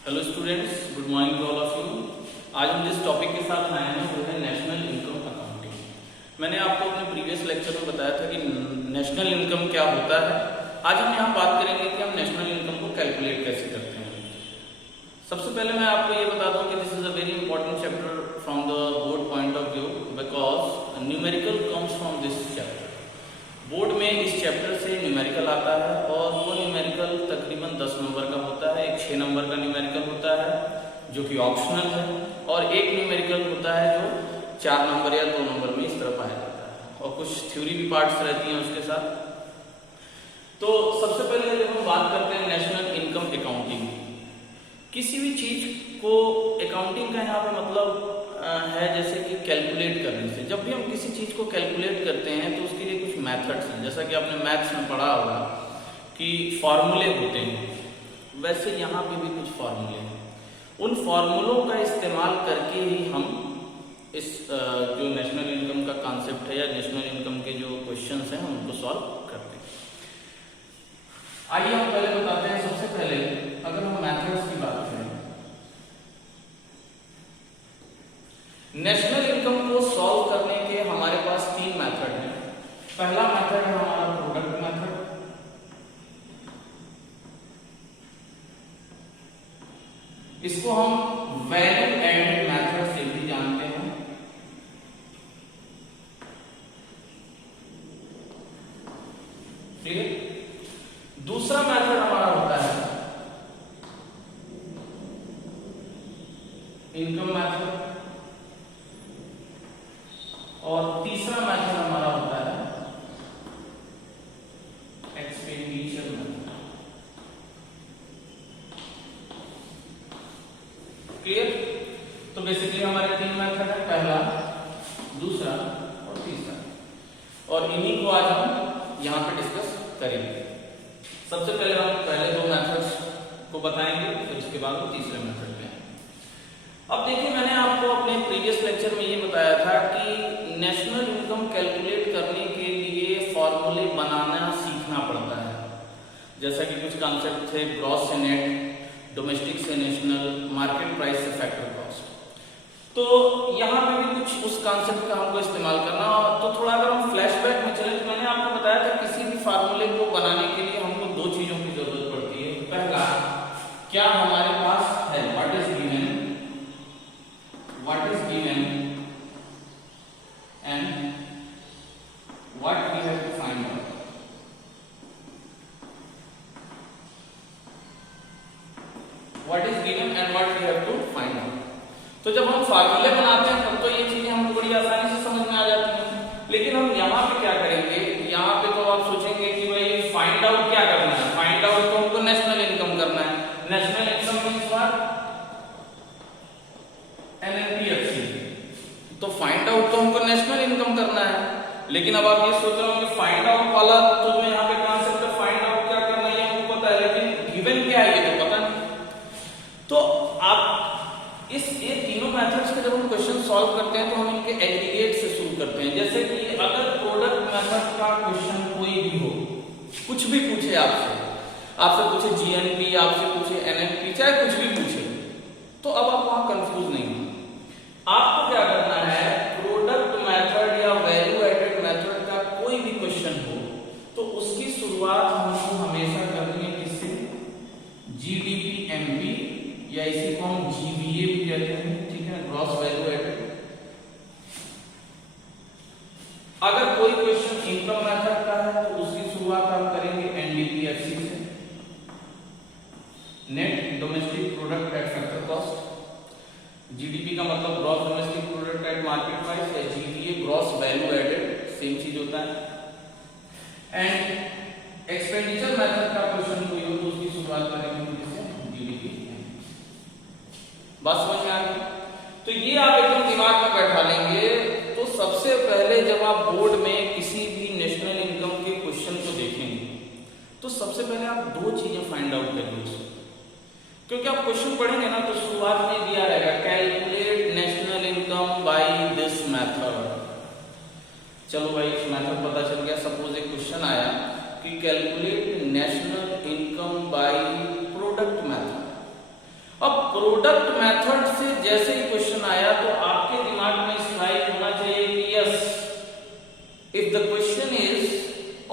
Hello students, good morning to all of you. आज हम जिस टॉपिक के साथ आए हैं वो है नेशनल इनकम अकाउंटिंग। मैंने आपको अपने प्रीवियस लेक्चर में बताया था कि नेशनल इनकम क्या होता है। आज हम यहाँ बात करेंगे कि हम नेशनल इनकम को कैलकुलेट कैसे करते हैं। सबसे पहले मैं आपको ये बता दूं कि this is a very important chapter from the board point of view because numerical comes from this chapter. Board में इस चैप्टर से न्यूमेरिकल आता है और वो न्यूमेरिकल तकरीबन 10 नंबर का होता है। एक 6 नंबर का न्यूमेरिकल होता है जो कि ऑप्शनल है और एक न्यूमेरिकल होता है जो 4 नंबर या 2 नंबर में इस तरह पाया जाता है और कुछ थ्योरी भी पार्ट्स रहती हैं उसके साथ। तो सबसे पहले जब हम बात करते हैं नेशनल इनकम अकाउंटिंग, किसी भी चीज को अकाउंटिंग का यहाँ पे मतलब है जैसे कि कैलकुलेट करने से। जब भी हम किसी चीज को कैलकुलेट करते हैं तो उसके लिए कुछ मेथड्स हैं, जैसा कि आपने मैथ्स में पढ़ा होगा कि फॉर्मूले होते हैं, वैसे यहाँ पे भी कुछ फॉर्मूले हैं। उन फॉर्मूलों का इस्तेमाल करके ही हम इस जो नेशनल इनकम का कॉन्सेप्ट है या नेशनल इनकम के जो क्वेश्चंस हैं हम उनको सॉल्व करते हैं। आइए हम पहले बताते हैं। सबसे पहले अगर हम मेथड्स की बात करें, नेशनल इनकम को सॉल्व करने के हमारे पास 3 मेथड हैं। पहला मेथड है हमारा प्रोडक्ट मेथड, इसको हम वैल्यू एडेड मेथड से भी जानते हैं। ठीक है। दूसरा मेथड हमारा होता है इनकम मेथड और तीसरा मेथड हमारा होता है एक्सपेंडिचर मेथड। क्लियर? तो बेसिकली हमारे 3 मेथड है, पहला, दूसरा और तीसरा, और इन्हीं को आज हम यहां पे डिस्कस करेंगे। सबसे पहले हम पहले 2 मेथड्स को बताएंगे, फिर उसके बाद हम तीसरे मेथड पे। अब देखिए, मैंने आपको अपने प्रीवियस लेक्चर में ये बताया था कि नेशनल इनकम कैलकुलेट करने के लिए फॉर्मूले बनाना सीखना पड़ता है। जैसा कि कुछ कॉन्सेप्ट थे, ग्रॉस से नेट, डोमेस्टिक से नेशनल, मार्केट प्राइस से फैक्टर कॉस्ट। तो यहाँ पे भी कुछ उस कॉन्सेप्ट का हमको इस्तेमाल करना। तो थोड़ा अगर हम फ्लैशबैक में चले तो मैंने आपको बताया था किसी भी फार्मूले को बनाने के लिए हमको 2 चीजों की जरूरत पड़ती है। पहला, क्या हमारे पास है, what is given and what we have to find out. What is given and what we have to find out. तो जब हम फार्मूले बनाते हैं तब तो ये चीजें हमको बड़ी आसानी से समझ में आ जाती हैं, लेकिन हम यहाँ पे क्या करेंगे, यहाँ पे तो आप सोचेंगे कि भाई फाइंड आउट क्या करना है। फाइंड आउट तो हमको नेशनल इनकम करना है। National income means what? NNPFC। तो फाइंड आउट तो हमको नेशनल इनकम करना है, लेकिन अब आप ये सोच रहे हो कि फाइंड आउट वाला तो मैं यहाँ पे कॉन्सेप्ट है, फाइंड आउट क्या करना है ये हमको पता है, लेकिन गिवन क्या है ये तो पता नहीं। तो आप ये तीनों मेथड्स के जब हम क्वेश्चन सॉल्व करते हैं तो हम इनके एग्रीगेट से शुरू करते हैं। जैसे कि अगर प्रोडक्ट मेथड का क्वेश्चन कोई भी हो, कुछ भी पूछे आपसे पूछे GNP, आपसे पूछे NNP, चाहे कुछ भी पूछे, तो अब आप वहां कंफ्यूज नहीं हो। आपको क्या करना है, प्रोडक्ट मेथड या वैल्यू एडेड मेथड का कोई भी क्वेश्चन हो तो उसकी शुरुआत हमको हमेशा करनी है किससे? GDP-MP, या इसी को हम GVA भी कहते हैं, ठीक है, ग्रॉस वैल्यू एडेड। अगर कोई क्वेश्चन इनकम मेथड का है तो उसकी शुरुआत हम करेंगे NDPFC से, net domestic product at factor cost. GDP का मतलब gross domestic product at market price, या GVA gross value added, same चीज होता है। एंड एक्सपेंडिचर मेथड का क्वेश्चन कोई हो तो उसकी शुरुआत करेंगे किससे? GDP। बात समझ में आ गई? तो ये आप एकदम दिमाग में बैठा लेंगे। तो सबसे पहले जब आप बोर्ड में किसी भी नेशनल इनकम के क्वेश्चन को देखेंगे तो सबसे पहले आप 2 चीजें फाइंड आउट करिए, क्योंकि आप क्वेश्चन पढ़ेंगे ना तो शुरुआत में दिया रहेगा calculate national income by this method. चलो भाई, मेथड पता चल गया। सपोज एक क्वेश्चन आया कि calculate national income by product method. अब प्रोडक्ट मेथड से जैसे ही क्वेश्चन आया तो आपके दिमाग में स्ट्राइक होना चाहिए कि yes, if the question is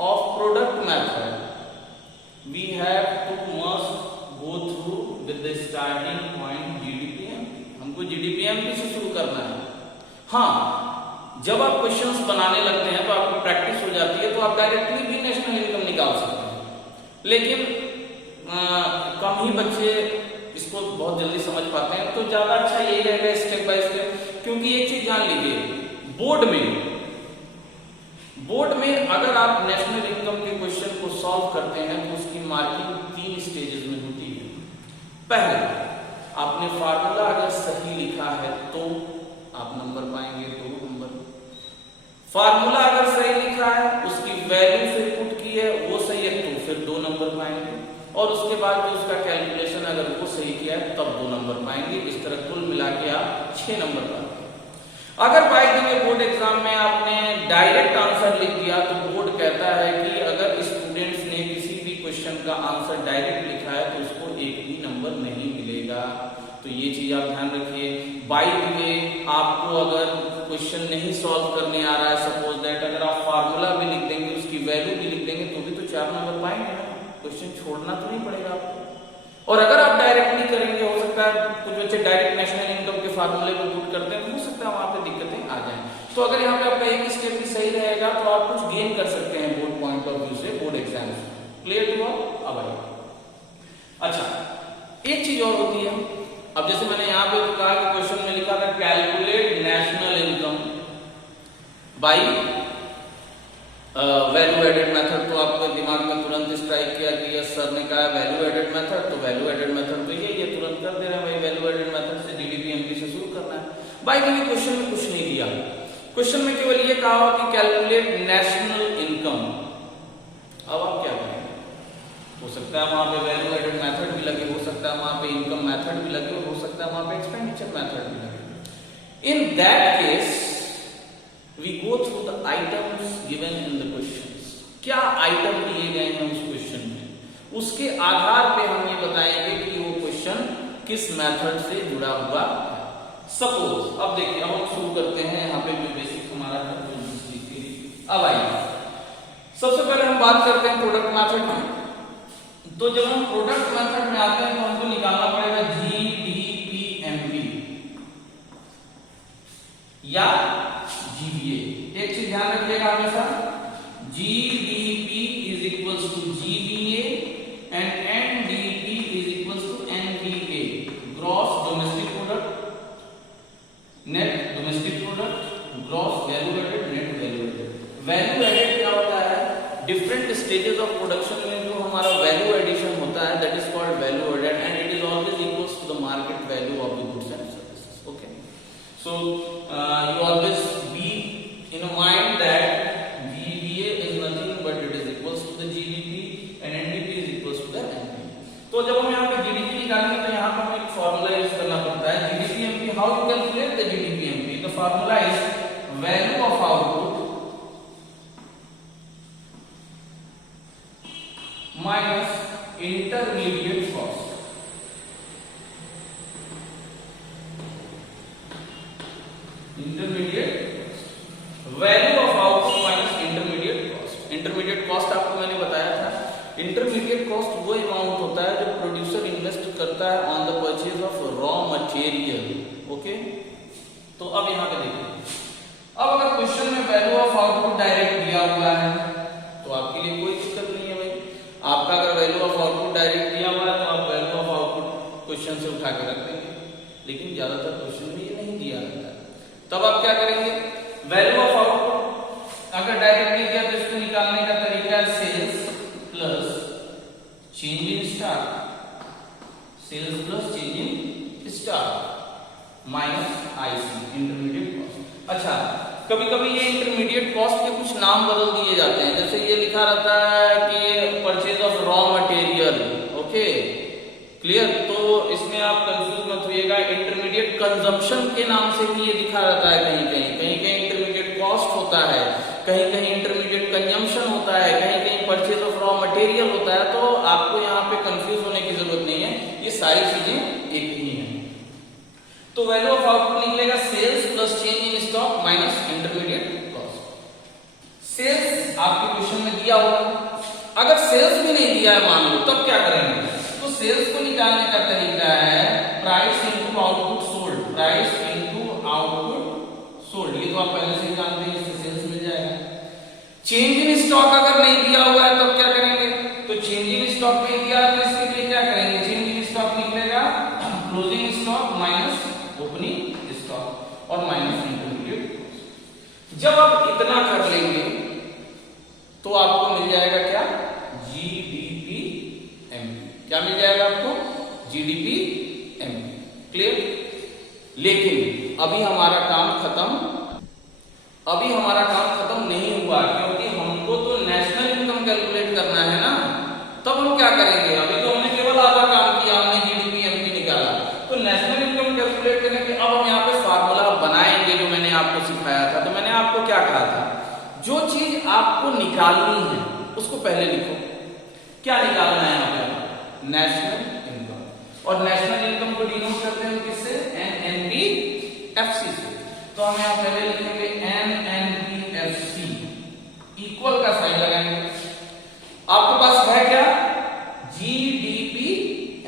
of product method we have to must go through with the starting point GDPMP. हमको जीडीपीएमपी से शुरू करना है। हाँ, जब आप क्वेश्चंस बनाने लगते हैं तो आपको प्रैक्टिस हो जाती है, तो आप डायरेक्टली भी नेशनल इनकम निकाल सकते हैं। लेकिन कम ही बच्चे इसको बहुत जल्दी समझ पाते हैं, तो ज्यादा अच्छा यही रहेगा स्टेप बाय स्टेप। क्योंकि एक चीज जान लीजिए, बोर्ड में अगर आप नेशनल इनकम के क्वेश्चन को सॉल्व करते हैं तो उसकी मार्किंग 3 स्टेजेस में होती है। पहले, आपने फार्मूला अगर सही लिखा है तो आप नंबर पाएंगे 2 नंबर। फार्मूला अगर सही लिखा है, उसकी वैल्यू फिर पुट की है, वो सही है तो फिर 2 नंबर पाएंगे। और उसके बाद जो उसका कैलकुलेशन अगर वो सही किया है तब 2 नंबर पाएंगे। इस तरह कुल मिला के आप 6 नंबर पाएंगे। अगर by the way board exam में आपने डायरेक्ट आंसर लिख दिया तो बोर्ड कहता है कि अगर स्टूडेंट्स ने किसी भी क्वेश्चन का आंसर डायरेक्ट लिखा है तो उसको 1 भी नंबर नहीं मिलेगा। तो ये चीज आप ध्यान रखिए। बाय द वे आपको अगर क्वेश्चन नहीं सॉल्व करने आ रहा है, सपोज दैट अगर आप फार्मूला भी लिख देंगे, उसकी वैल्यू भी लिख देंगे तो भी तो 4 नंबर पाएंगे ना। क्वेश्चन छोड़ना तो नहीं पड़ेगा आपको। और अगर आप डायरेक्टली करेंगे, हो सकता है कुछ बच्चे डायरेक्ट नेशनल इनकम के फार्मूले को पुट करते हैं, तो हो सकता है वहां पे दिक्कतें आ जाएं। तो अगर यहाँ पे आपका एक स्टेप भी सही रहेगा तो आप कुछ गेन कर सकते हैं बोर्ड पॉइंट ऑफ व्यू से, बोर्ड एग्जाम से। Clear to all? अब आइए, अच्छा एक चीज और होती है। अब जैसे मैंने यहाँ पे कहा कि क्वेश्चन में लिखा था calculate national income by value added method, तो आपके दिमाग में तुरंत स्ट्राइक किया कि यस सर ने कहा वैल्यू एडेड मेथड, तो वैल्यू एडेड मेथड तो ये तुरंत कर दे रहे हैं भाई, वैल्यू एडेड मेथड से जीडीपीएमपी से शुरू करना है। बाय द वे क्वेश्चन में कुछ नहीं दिया, क्वेश्चन में केवल ये कहा कि कैलकुलेट नेशनल इनकम। अब आप क्या करेंगे? हो सकता है वहां पे वैल्यू एडेड मेथड भी लगे, हो सकता है वहां पे इनकम मेथड भी लगे, हो सकता है वहां पे एक्सपेंडिचर मेथड भी लगे। In that case we go through the items given in the questions। क्या आइटम दिए गए हैं उस क्वेश्चन में, उसके आधार पे हम ये बताएंगे कि वो क्वेश्चन किस मेथड से जुड़ा हुआ है। सपोज अब देखिए, अब हम शुरू करते हैं यहाँ पे जो बेसिक हमारा है। अब आइए, सबसे पहले हम बात करते हैं प्रोडक्ट मेथड की। तो जब हम प्रोडक्ट मेथड में आते हैं तो हमको निकालना पड़ेगा जीडीपीएमपी या जीबीए। एक चीज ध्यान रखिएगा हमेशा, GDP is equals to GBA and NDP is equals to NDA, gross domestic product, net domestic product, gross value added, net value added. Value added क्या होता है? डिफरेंट स्टेजेस ऑफ प्रोडक्शन में जो हमारा वैल्यू एडिशन होता है that is called value added and it is always equals to the market value of the goods and services. Okay, so you always be in mind that GVA is nothing but it is equals to the GDP and NDP is equals to the NP। तो जब हम यहाँ पे GDP निकालेंगे तो यहाँ पर हमें एक फॉर्मूला यूज करना पड़ता है GDPMP। How you calculate the GDPMP? The formula is value of output minus intermediate cost। Value of output minus intermediate cost. Intermediate cost आपको मैंने बताया था, इंटरमीडिएट कॉस्ट वो अमाउंट होता है जो प्रोड्यूसर इन्वेस्ट करता है on the purchase of raw material. Okay, तो अब यहाँ पे देखिए, अब अगर क्वेश्चन में वैल्यू ऑफ आउटपुट डायरेक्ट दिया हुआ है तो आपके लिए कोई दिक्कत नहीं है भाई। आपका अगर वैल्यू ऑफ आउटपुट डायरेक्ट दिया हुआ है तो आप वैल्यू ऑफ आउटपुट क्वेश्चन से उठा के रख देंगे, लेकिन ज्यादातर क्वेश्चन में ये नहीं दिया रहता है। तब आप क्या करेंगे? वैल्यू ऑफ आउटपुट अगर डायरेक्ट नहीं दिया तो इसको निकालने का तरीका है sales plus change in stock, sales plus change in stock minus IC, intermediate cost. अच्छा, कभी कभी ये इंटरमीडिएट कॉस्ट के कुछ नाम बदल दिए जाते हैं, जैसे ये लिखा रहता है कि purchase of raw material. Okay, clear? तो इसमें आप कंफ्यूज मत होइएगा, इंटरमीडिएट कंजम्पशन के नाम से भी ये लिखा रहता है, कहीं कहीं इंटरमीडिएट कॉस्ट होता है, कहीं इंटरमीडिएट कंजम्पशन होता है, कहीं परचेज ऑफ रॉ मटेरियल होता है। तो आपको यहाँ पे कंफ्यूज होने की जरूरत नहीं है, ये सारी चीजें एक ही हैं। तो वैल्यू ऑफ आउटपुट निकलेगा sales plus change in stock minus intermediate cost. Sales आपके क्वेश्चन में दिया होगा, अगर सेल्स भी नहीं दिया है मान लो, तब क्या करेंगे? तो सेल्स को निकालने का तरीका है price into output sold, price into output sold. ये तो आप पहले से ही जानते हैं, इससे सेल्स मिल जाएगा। चेंज इन स्टॉक अगर नहीं दिया हुआ है तब क्या करेंगे? तो चेंज इन स्टॉक नहीं दिया है तो इसके लिए क्या करेंगे? चेंज इन स्टॉक निकलेगा closing stock minus opening stock और माइनस इंटरमीडिएट। जब आप इतना कर लेंगे तो आपको मिल जाएगा क्या? GDP MP. क्या मिल जाएगा आपको? GDP MP. क्लियर? लेकिन अभी हमारा काम खत्म नहीं हुआ, क्योंकि हमको तो नेशनल इनकम कैलकुलेट करना है ना। तब हम क्या करेंगे? अभी तो हमने केवल आधा काम किया, हमने जीडीपी एमपी निकाला। तो नेशनल इनकम कैलकुलेट करने के अब हम यहाँ पे फार्मूला बनाएंगे, जो मैंने आपको सिखाया था। तो मैंने आपको क्या कहा था? जो चीज आपको निकालनी है उसको पहले लिखो। क्या निकालना है यहाँ पे? National income. और नेशनल इनकम को डिनोट करते हैं किससे? एनएनपीएफसी से। तो हम यहाँ पहले लिखेंगे एनएनपीएफसी, इक्वल का साइन लगाएंगे। आपके पास है क्या? जीडीपी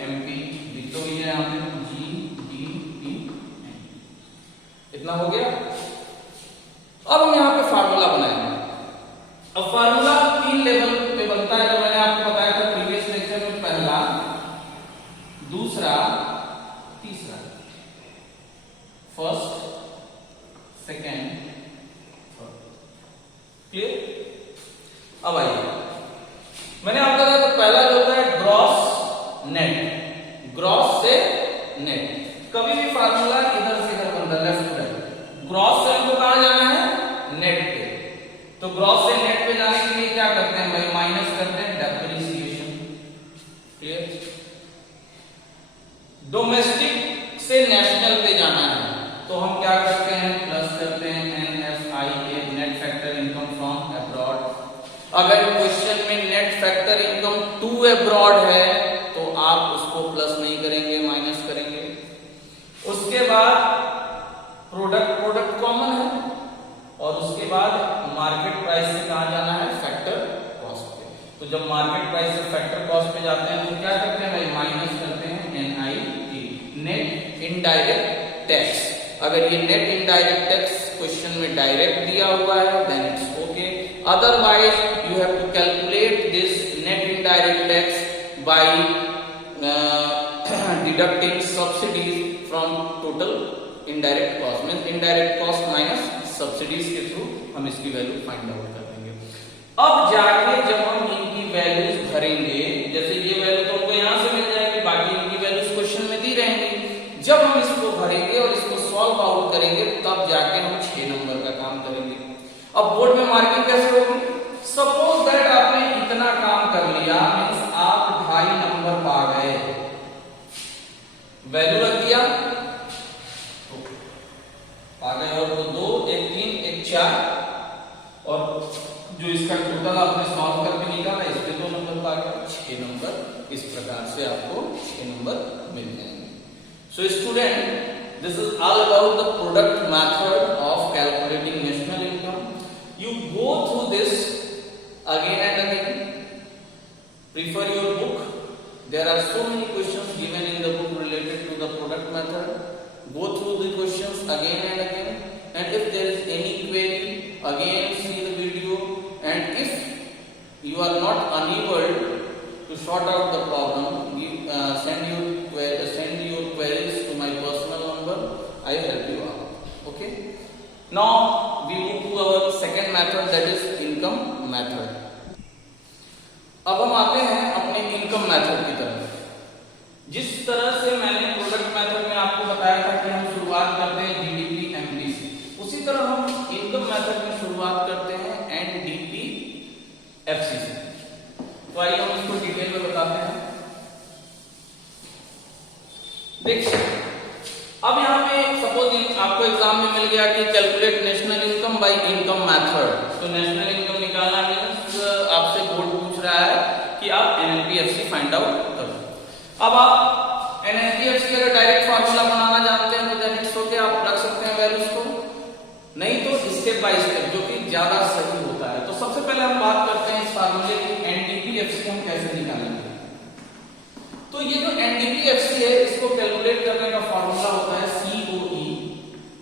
एमपी, लिख दो ये यहाँ पे जीडीपी। इतना हो गया। अब हम यहाँ पे फार्मूला बनाएंगे। अब फार्मूला 3 लेवल पे बनता है, जो मैंने आपको बताया था प्रीवियस लेक्चर में। पहला, दूसरा, तीसरा। First, second, third. क्लियर? अब आइए, मैंने आपको बताया तो पहला जो होता है ग्रॉस नेट, ग्रॉस से नेट। कभी भी फार्मूला इधर से इधर बनता है, लेफ्ट राइट। ग्रॉस से हमको कहां जाना है? नेट पे। तो ग्रॉस से नेट पे जाने के लिए क्या करते हैं भाई? माइनस करते हैं डेप्रिसिएशन। क्लियर? डोमेस्टिक से नेशनल पे जाना है तो हम क्या करते हैं? प्लस करते हैं NFIA, net factor income from abroad. अगर क्वेश्चन में net factor income to abroad है तो आप उसको प्लस नहीं करेंगे, माइनस करेंगे। उसके बाद प्रोडक्ट कॉमन है, और उसके बाद मार्केट प्राइस से कहां जाना है? फैक्टर कॉस्ट पे। तो जब मार्केट प्राइस से फैक्टर कॉस्ट पे जाते हैं तो क्या करते हैं भाई? माइनस करते हैं एनआईटी, नेट इनडायरेक्ट टैक्स। अगर ये नेट इनडायरेक्ट टैक्स क्वेश्चन में डायरेक्ट दिया हुआ है then it's okay, otherwise you have to calculate this net indirect tax by deducting subsidies from total indirect cost. Means indirect cost minus subsidies के through हम इसकी value find out कर देंगे। अब जाके जब हम इनकी वैल्यूज भरेंगे, जैसे ये वैल्यू तो हमको यहां से मिल जाएगी, बाकी इनकी वैल्यूज क्वेश्चन में दी रहेंगी। जब हम इसको भरेंगे और इसको सॉल्व आउट करेंगे तब जाके हम 6 नंबर का काम करेंगे। अब बोर्ड में मार्किंग कैसे होगी? सपोज दैट आपने इतना काम कर लिया, मींस आप 2.5 नंबर पा गए, वैल्यू रख दिया आ गए, और वो 2, 1, 3, 1, 4, और जो इसका टोटल आपने सॉल्व करके निकाला इस पे 2 नंबर आ गया, 6 नंबर। इस प्रकार से आपको 6 नंबर मिल जाएंगे। So student, this is all about the product method of calculating national income. You go through this again and again, prefer your book, there are so many questions given in the book related to the product method. Go through the questions again and again, and if there is any query, again see the video, and if you are not unable to sort out the problem, send your queries to my personal number. I help you out. Okay. Now we move to our second method, that is income method. अब हम आते हैं अपने income method की तरफ। जिस तरह से मैंने प्रोडक्ट मेथड में आपको बताया था कि हम शुरुआत करते हैं जीडीपी एमपी से, उसी तरह हम इनकम मेथड में शुरुआत करते हैं एनडीपी एफसी से। तो आइए हम इसको डिटेल में बताते हैं। देखिए, अब यहाँ पे सपोज आपको एग्जाम में मिल गया कि calculate national income bye income method. तो नेशनल इनकम निकालना मींस आपसे बोर्ड पूछ रहा है कि आप एनएनपीएफसी फाइंड आउट करो। अब आप एनएनपीएफसी का डायरेक्ट फार्मूला बनाना जानते हैं तो देन हम बात करते हैं इस फार्मूले की एनडीपीएफसी हम कैसे निकालेंगे। तो ये जो एनडीपीएफसी है इसको कैलकुलेट करने का फार्मूला होता है COE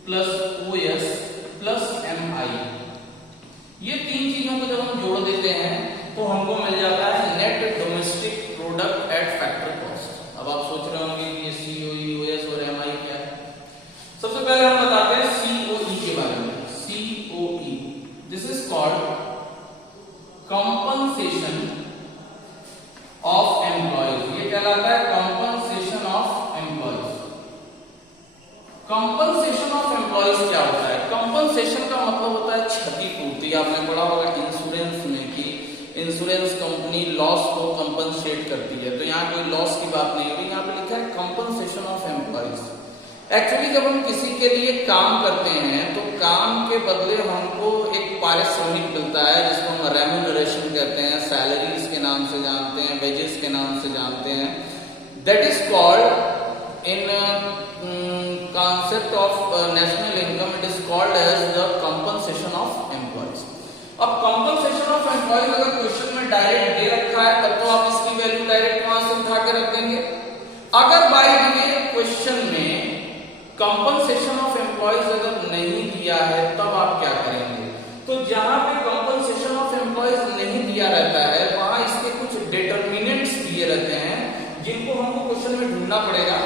plus OS plus MI। ये तीन चीजों को जब हम जोड़ देते हैं तो हमको मिल जाता है net domestic product at factor cost. अब आप सोच रहे होंगे कि ये COE, OS और MI क्या है। सबसे पहले हम बताते हैं COE के बारे में। COE this is called compensation of employees. ये कहलाता है compensation of employees. Compensation of employees क्या होता है? कंपनसेशन का मतलब होता है क्षतिपूर्ति। आपने पढ़ा होगा इंश्योरेंस में कि इंश्योरेंस कंपनी लॉस को कंपनसेट करती है, तो यहाँ कोई लॉस की बात नहीं हो रही, यहाँ पे लिखा है कंपनसेशन ऑफ एम्प्लॉयज। एक्चुअली जब हम किसी के लिए काम करते हैं तो काम के बदले हमको एक पारिश्रमिक मिलता है जिसको हम रेम्यूनरेशन कहते हैं, सैलरीज के नाम से जानते हैं, वेजेस के नाम से जानते हैं। That is called in concept of national income, it is called as the compensation of employees. अब compensation of employees अगर क्वेश्चन में डायरेक्ट दे रखा है तब तो आप इसकी वैल्यू डायरेक्ट वहां से उठा के रख देंगे। अगर बाय दिए क्वेश्चन में compensation of employees अगर नहीं दिया है तब आप क्या करेंगे? तो जहां पे compensation of employees नहीं दिया रहता है वहां इसके कुछ determinants दिए रहते हैं जिनको हमको क्वेश्चन में ढूंढना पड़ेगा,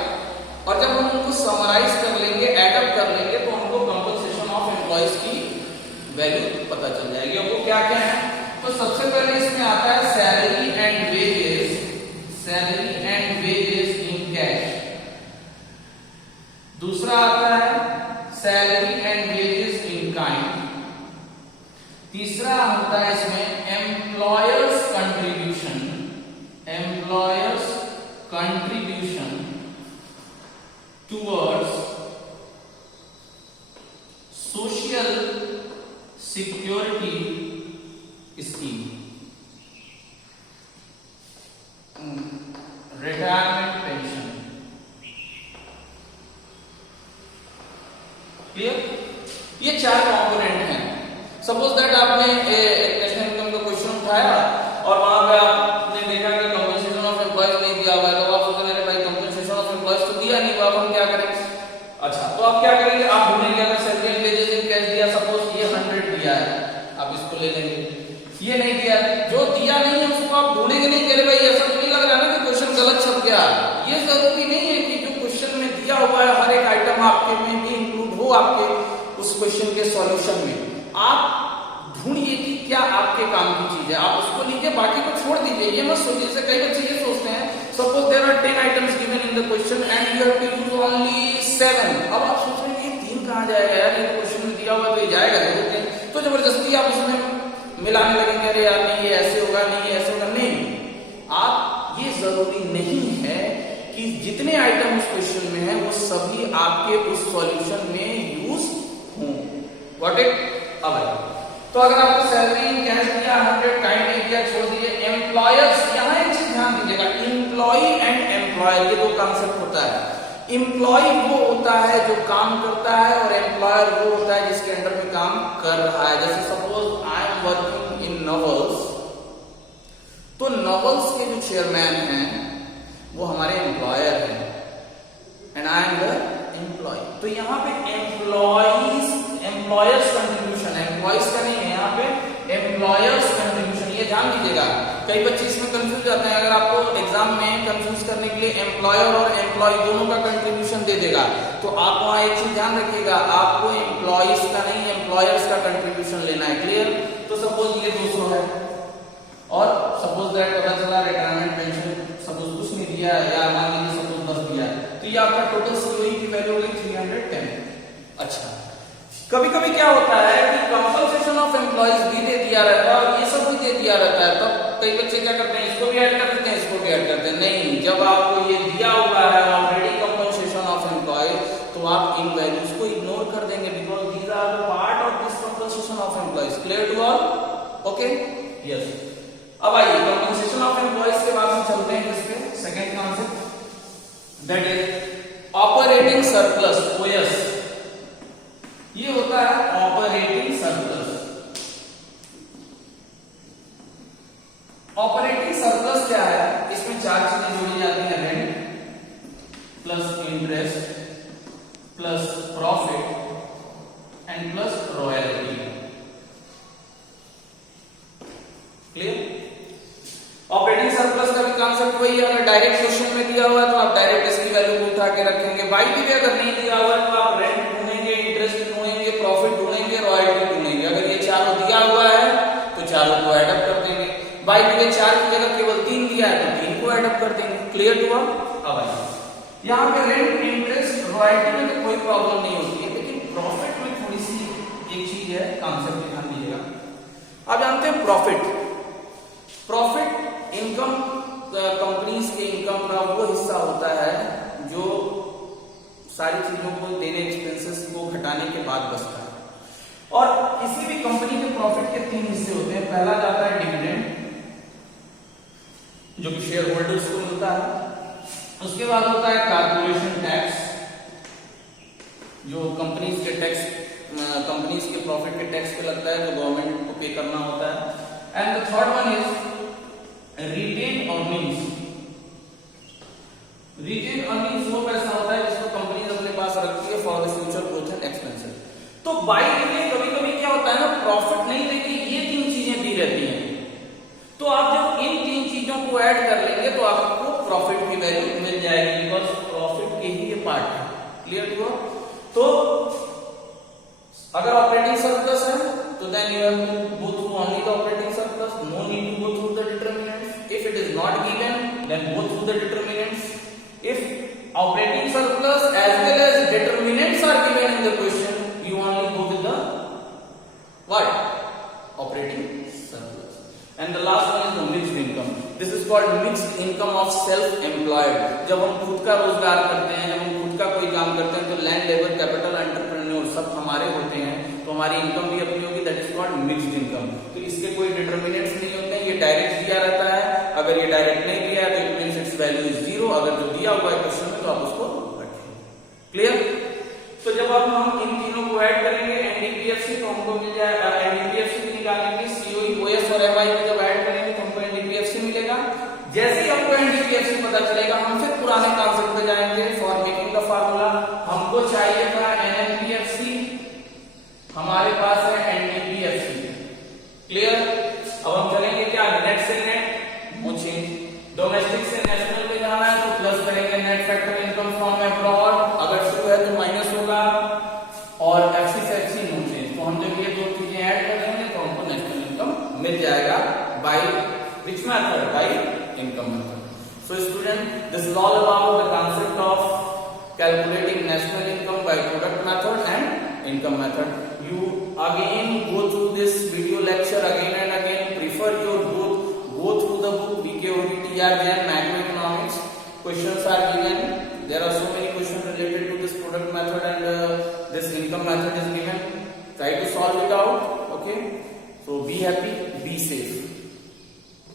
और जब हम उनको समराइज कर लेंगे, एडअप कर लेंगे तो हमको कंपनसेशन ऑफ एम्प्लॉयज की वैल्यू पता चल जाएगी। अब वो क्या क्या है? तो सबसे पहले इसमें आता है salary and wages, salary and wages in cash. दूसरा आता है salary and wages in kind. तीसरा होता है इसमें employers contribution, employers contribution towards social security scheme, retirement pension। Clear? ये चार कंपोनेंट हैं। सपोज दैट आपने नेशनल इनकम का क्वेश्चन उठाया और वहां पे आपने देखा कि कंपनसेशन ऑफ एम्प्लॉयज नहीं दिया हुआ है, तो आप सोच रहे भाई कंपनसेशन ऑफ एम्प्लॉयज तो दिया नहीं, अब हम क्या करेंगे? अच्छा, तो आप क्या करेंगे? आप ढूंढेंगे अगर salary and wages in cash दिया, सपोज ये 100 दिया है, आप इसको ले लेंगे। ये नहीं दिया, जो दिया नहीं है उसको आप ढूंढेंगे नहीं, कह रहे भाई ऐसा तो नहीं लग रहा ना कि क्वेश्चन गलत छप गया। ये जरूरी नहीं है कि जो क्वेश्चन में दिया हुआ है हर एक आइटम आपके में भी इंक्लूड हो आपके उस क्वेश्चन के सॉल्यूशन में। आप ढूंढिए कि क्या आपके काम की चीज है, आप उसको लीजिए, बाकी को छोड़ दीजिए। ये मत सोचिए, जैसे कई बच्चे ये सोचते हैं suppose there are 10 items given in the question and you have to use only 7। अब आप सोच रहे हैं ये 3 कहां जाएगा यार, ये क्वेश्चन में दिया हुआ तो ये जाएगा जरूर नहीं, तो जबरदस्ती आप उसमें मिलाने लगेंगे, अरे यार नहीं ये ऐसे होगा, नहीं ये ऐसे होगा। नहीं, आप ये जरूरी नहीं है कि जितने आइटम उस क्वेश्चन में है वो सभी आपके उस सॉल्यूशन में यूज हों। What it? अब तो अगर आपको सैलरी कैश दिया 100, काइंड नहीं दिया, छोड़ दिए। एम्प्लॉयर्स, यहां एक चीज ध्यान दीजिएगा, एम्प्लॉय एंड एम्प्लॉयर ये दो कांसेप्ट होता है। एम्प्लॉय वो होता है जो काम करता है और एम्प्लॉयर वो होता है जिसके अंडर में काम कर रहा है। जैसे suppose I am working in novels, तो नॉवेल्स के जो चेयरमैन हैं वो हमारे एम्प्लॉयर हैं and I am the employee. तो यहाँ पे एम्प्लॉयर्स कंट्रीब्यूशन है, एम्प्लॉयज का नहीं है, यहाँ पे एम्प्लॉयर्स कंट्रीब्यूशन। ये ध्यान दीजिएगा, कई बच्चे इसमें कंफ्यूज जाते हैं। अगर आपको एग्जाम में कंफ्यूज करने के लिए एम्प्लॉयर और एम्प्लॉय दोनों का कंट्रीब्यूशन दे देगा तो आप वहां एक चीज ध्यान रखिएगा, आपको एम्प्लॉयज का नहीं एम्प्लॉयर्स का कंट्रीब्यूशन लेना है। क्लियर? तो सपोज ये 200 है और सपोज दैट पता चला रिटायरमेंट पेंशन सपोज कुछ नहीं दिया या मान लीजिए सपोज 10 दिया, तो ये आपका टोटल COE की वैल्यू होगी 310। अच्छा, कभी कभी क्या होता है कि कंपनसेशन ऑफ एम्प्लॉयज भी दे दिया रहता है और ये सब भी दे दिया रहता है, तब कई बच्चे क्या करते हैं, इसको भी ऐड कर देते हैं, इसको भी ऐड करते हैं। नहीं, जब आपको ये दिया हुआ है ऑलरेडी कंपनसेशन ऑफ एम्प्लॉयज तो आप इन वैल्यूज को इग्नोर कर देंगे because these are part of this compensation of employees. Clear to all? Okay, yes. अब आइए कंपनसेशन ऑफ एम्प्लॉयज के बाद हम चलते हैं किस पे? Second concept, that is operating surplus, OS। ये होता है operating surplus. Plus interest plus profit and plus royalty. Clear? Operating surplus का भी कॉन्सेप्ट वही है। अगर डायरेक्ट क्वेश्चन में दिया हुआ है तो आप डायरेक्ट इसकी वैल्यू को उठा के रखेंगे। बाई द वे अगर नहीं दिया हुआ है तो आप रेंट ढूंढेंगे, इंटरेस्ट ढूंढेंगे, प्रॉफिट ढूंढेंगे, रॉयल्टी ढूंढेंगे। अगर ये चारों दिया हुआ है तो चारों को ऐड अप कर देंगे। बाई द वे 4 की जगह केवल 3 दिया है तो 3 को ऐड अप कर देंगे। क्लियर हुआ? अब यहाँ पे रेंट, इंटरेस्ट, रॉयल्टी में तो कोई प्रॉब्लम नहीं होती है, लेकिन प्रॉफिट में थोड़ी सी एक चीज है, कॉन्सेप्ट ध्यान दीजिएगा। आप जानते हैं प्रॉफिट इनकम, कंपनीज के इनकम का वो हिस्सा होता है जो सारी चीजों को देने, एक्सपेंसेस को घटाने के बाद बचता है। और किसी भी कंपनी के प्रॉफिट के 3 हिस्से होते हैं। पहला जाता है डिविडेंड, जो कि शेयर होल्डर्स को मिलता है। उसके बाद होता है कॉर्पोरेशन टैक्स, जो कंपनीज के टैक्स, कंपनीज के प्रॉफिट के टैक्स पे लगता है, जो गवर्नमेंट को पे करना होता है। And the third one is retained earnings. Retained earnings वो पैसा होता है जिसको कंपनीज अपने पास रखती है for the future growth and expenses. तो बाई द वे कभी कभी क्या होता है ना, प्रॉफिट नहीं लेके ये 3 चीजें दी रहती हैं, तो आप जब इन 3 चीजों को ऐड कर लेंगे तो आपको प्रॉफिट की वैल्यू मिल जाएगी, बिकॉज प्रॉफिट के ही ये पार्ट है। क्लियर हुआ? तो अगर ऑपरेटिंग सरप्लस है तो then you have to go through only the operating surplus, no need to go through the determinants. If it is not given then go through the determinants. If operating surplus as well as determinants are given in the question, you only go with the what? Operating surplus. And the last one is the mixed income. This is called mixed income of self-employed. जब हम खुद का रोजगार करते हैं, जब हम खुद का कोई काम करते हैं तो लैंड, लेबर, कैपिटल, एंटरप्रेन्योर सब हमारे होते हैं, तो हमारी इनकम भी अपनी होगी। That is called mixed income. तो इसके कोई डिटरमिनेंट्स नहीं होते हैं, ये डायरेक्ट दिया रहता है। अगर ये डायरेक्ट नहीं दिया है तो it means it's value is 0। अगर जो दिया हुआ है क्वेश्चन में तो आप उसको रखें। क्लियर? तो जब अब हम इन तीनों को ऐड करेंगे एनडीपीएफसी तो हमको मिल जाएगा, एनडीपीएफसी भी निकालेंगे, सीओई, ओएस और एमआई को जब ऐड करेंगे तो हमको एनडीपीएफसी मिलेगा। जैसे ही हमको एनडीपीएफसी पता चलेगा हम फिर पुराने कॉन्सेप्ट पे जाएंगे फॉर मेकिंग द फार्मूला। हमको चाहिए था एनएनपीएफसी, हमारे पास है एनडीपीएफसी। क्लियर? अब हम चलेंगे क्या, नेट से नेट, नो चेंज। डोमेस्टिक से नेशनल पे जाना है तो प्लस करेंगे net factor income from abroad, अगर शुरू है तो माइनस होगा, और एफसी से एफसी नो चेंज। तो हम जब ये 2 चीजें ऐड कर देंगे तो हमको नेशनल इनकम मिल जाएगा by which method? By income method. So student, this is all about the concept of calculating national income by product method and income method. You again go